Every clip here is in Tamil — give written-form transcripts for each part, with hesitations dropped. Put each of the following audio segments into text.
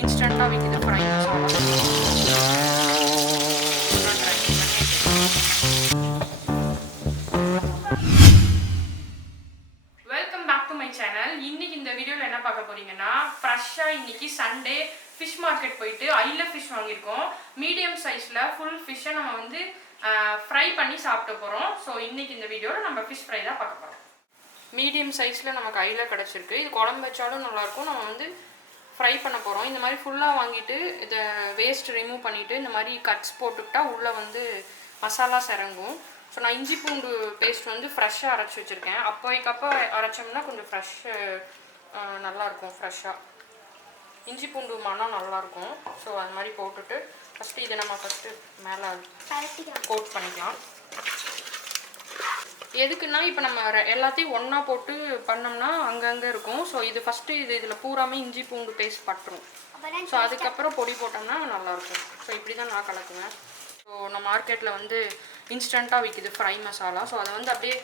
இன்ஸ்டண்ட்டாக விற்கிது fry masala. Welcome back to my channel. இன்னைக்கு இந்த வீடியோவில் என்ன பார்க்க போறீங்கன்னா, ஃப்ரெஷ்ஷாக இன்னைக்கு சண்டே ஃபிஷ் மார்க்கெட் போயிட்டு ஐல ஃபிஷ் வாங்கியிருக்கோம். மீடியம் சைஸில் ஃபுல் ஃபிஷ்ஷை நம்ம வந்து ஃப்ரை பண்ணி சாப்பிட போகிறோம். ஸோ இன்னைக்கு இந்த வீடியோவில் நம்ம ஃபிஷ் ஃப்ரை தான் பார்க்க போகிறோம். மீடியம் சைஸில் நமக்கு ஐல கிடச்சிருக்கு. இது குழம்பு வச்சாலும் நல்லாயிருக்கும். நம்ம வந்து ஃப்ரை பண்ண போகிறோம். இந்த மாதிரி ஃபுல்லாக வாங்கிட்டு இதை வேஸ்ட் ரிமூவ் பண்ணிவிட்டு இந்த மாதிரி கட்ஸ் போட்டுக்கிட்டா உள்ளே வந்து மசாலாஸ் இறங்கும். ஸோ நான் இஞ்சி பூண்டு பேஸ்ட் வந்து ஃப்ரெஷ்ஷாக அரைச்சி வச்சுருக்கேன். அப்போதைக்கப்போ அரைச்சோம்னா கொஞ்சம் நல்லாயிருக்கும். ஃப்ரெஷ்ஷாக இஞ்சி பூண்டு மணம் நல்லாயிருக்கும். ஸோ அது மாதிரி போட்டுட்டு ஃபஸ்ட்டு இதை நம்ம மேலே கோட் பண்ணிக்கலாம். எதுக்குன்னா இப்போ நம்ம எல்லாத்தையும் ஒன்றா போட்டு பண்ணோம்னா அங்கங்கே இருக்கும். ஸோ இது ஃபஸ்ட்டு இதில் பூராமே இஞ்சி பூண்டு பேஸ்ட் பட்டுரும். ஸோ அதுக்கப்புறம் பொடி போட்டோம்னா நல்லாயிருக்கும். ஸோ இப்படி தான் நான் கலக்குவேன். ஸோ நம்ம மார்க்கெட்டில் வந்து இன்ஸ்டண்ட்டாக விற்கிது ஃப்ரை மசாலா. ஸோ அதை வந்து அப்படியே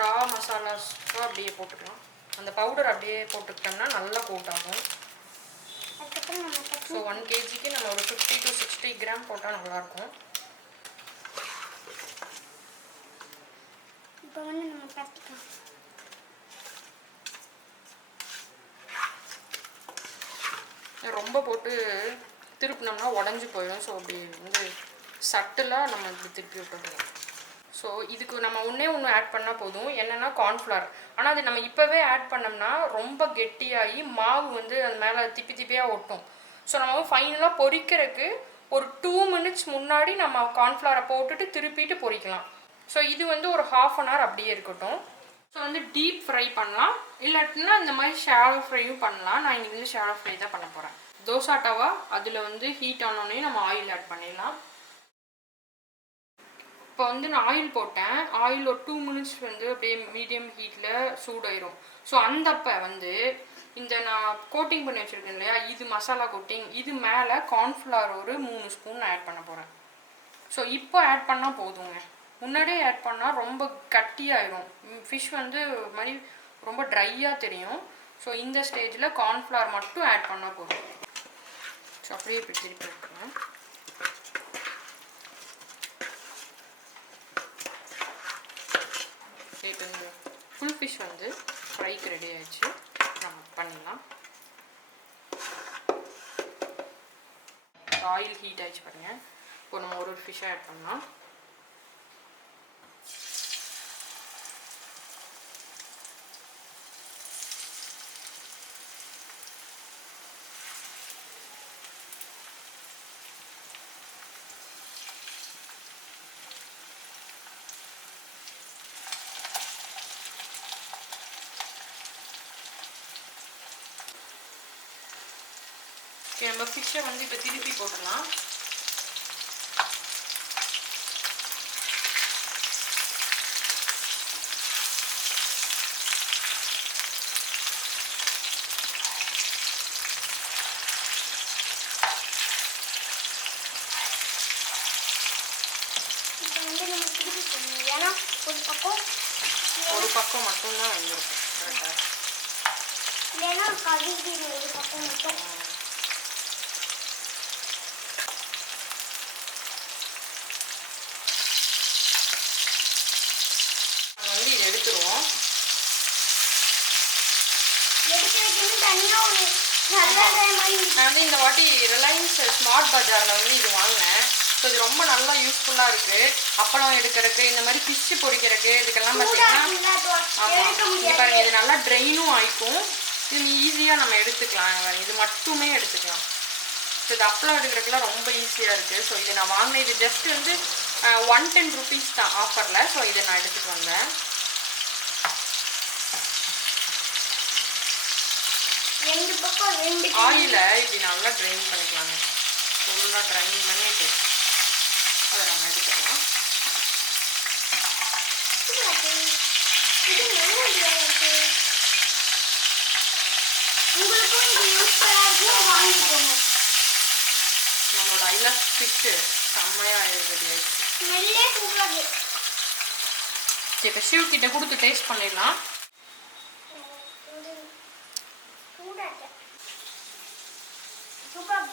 ரா மசாலாஸாக அப்படியே போட்டுக்கலாம். அந்த பவுடர் அப்படியே போட்டுக்கிட்டோம்னா நல்லா கோட் ஆகும். ஸோ 1 kgக்கு நம்ம ஒரு 50 to 60 கிராம் போட்டால் நல்லாயிருக்கும். இப்போ வந்து நம்ம கட்டிக்கலாம். ரொம்ப போட்டு திருப்பினோம்னா உடஞ்சி போயிடும். ஸோ அப்படி வந்து சட்டிலாக நம்ம இப்படி திருப்பி விட்டுருக்கோம். ஸோ இதுக்கு நம்ம ஒன்று ஆட் பண்ணால் போதும். என்னென்னா கார்ன்ஃப்ளவர். ஆனால் அது நம்ம இப்போவே ஆட் பண்ணோம்னா ரொம்ப கெட்டியாகி மாவு வந்து அது மேலே திப்பியாக ஒட்டும். ஸோ நம்ம ஃபைனலாக பொரிக்கிறதுக்கு ஒரு 2 minutes முன்னாடி நம்ம கார்ன்ஃப்ளவரை போட்டுட்டு திருப்பிட்டு பொரிக்கலாம். ஸோ இது வந்து ஒரு 1/2 hour அப்படியே இருக்கட்டும். ஸோ வந்து டீப் ஃப்ரை பண்ணலாம், இல்லாட்டினா இந்த மாதிரி ஷாலோ ஃப்ரையும் பண்ணலாம். நான் இன்றைக்கி வந்து ஷாலோ ஃப்ரை தான் பண்ண போகிறேன். தோசை டவா அதில் வந்து ஹீட் ஆனோடனே நம்ம ஆயில் ஆட் பண்ணிடலாம். இப்போ வந்து நான் ஆயில் போட்டேன். ஆயில் ஒரு 2 minutes வந்து அப்படியே மீடியம் ஹீட்டில் சூடாயிரும். ஸோ அந்தப்போ வந்து இந்த நான் கோட்டிங் பண்ணி வச்சுருக்கேன் இல்லையா, இது மசாலா கோட்டிங். இது மேலே கார்ன்ஃப்ளவர் ஒரு 3 ஸ்பூன் ஆட் பண்ண போகிறேன். ஸோ இப்போ ஆட் பண்ணால் போதுங்க. முன்னாடியே ஆட் பண்ணால் ரொம்ப கட்டியாயிரும். ஃபிஷ் வந்து மாதிரி ரொம்ப ட்ரையாக தெரியும். ஸோ இந்த ஸ்டேஜில் கார்ன்ஃப்ளவர் மட்டும் ஆட் பண்ணால் போதும். ஸோ அப்படியே இப்படி திருப்பி விட்டுருவேன். இப்போ இந்த ஃபுல் ஃபிஷ் வந்து ஃப்ரைக்கு ரெடி ஆகிடுச்சு. நம்ம பண்ணிடலாம். ஆயில் ஹீட் ஆகிடுச்சு பாருங்கள். இப்போ நம்ம ஒரு ஃபிஷ்ஷை ஆட் பண்ணலாம். நம்ம ஃபிஷ்ஷை வந்து இப்போ திருப்பி போட்டுடலாம். ஒரு பக்கம் மட்டும்தான் வந்துருக்கும். கரெக்டாக இல்லைன்னா கழுவி ஒரு பக்கம் மட்டும். நம்ம வந்து இதை எடுத்துருவோம். நான் வந்து இந்த வாட்டி ரிலையன்ஸ் ஸ்மார்ட் பஜாரில் வந்து இது வாங்கினேன். ஸோ இது ரொம்ப நல்லா யூஸ்ஃபுல்லாக இருக்குது. அப்பளம் எடுக்கிறதுக்கு, இந்த மாதிரி ஃபிஷ்ஷு பொரிக்கிறதுக்கு, இதுக்கெல்லாம் பார்த்தீங்கன்னா ஆமாம் இங்கே பாருங்கள், இது நல்லா ட்ரெயினும் ஆகிக்கும். இது ஈஸியாக நம்ம எடுத்துக்கலாம். இது மட்டுமே எடுத்துக்கலாம். ஸோ இது அப்பளம் எடுக்கிறதுக்குலாம் ரொம்ப ஈஸியாக இருக்குது. ஸோ இது நான் வாங்கினேன். இது ஜஸ்ட் வந்து 110 rupees தான் ஆஃபரில். ஸோ இதை நான் எடுத்துகிட்டு வந்தேன். ஆயிலை இப்படி நல்லா ட்ரைன் பண்ணிக்கலாங்க. ஃபுல்லாக ட்ரைன் பண்ணிட்டு அதை நம்ம எடுத்துக்கலாம். நம்மளோட ஐல ஃபிஷ்ஷு செம்மையாக ரெடி ஆயிடுச்சு. இப்போ ஷிவ் கிட்ட கொடுத்து டேஸ்ட் பண்ணிடலாம். சூப்பர்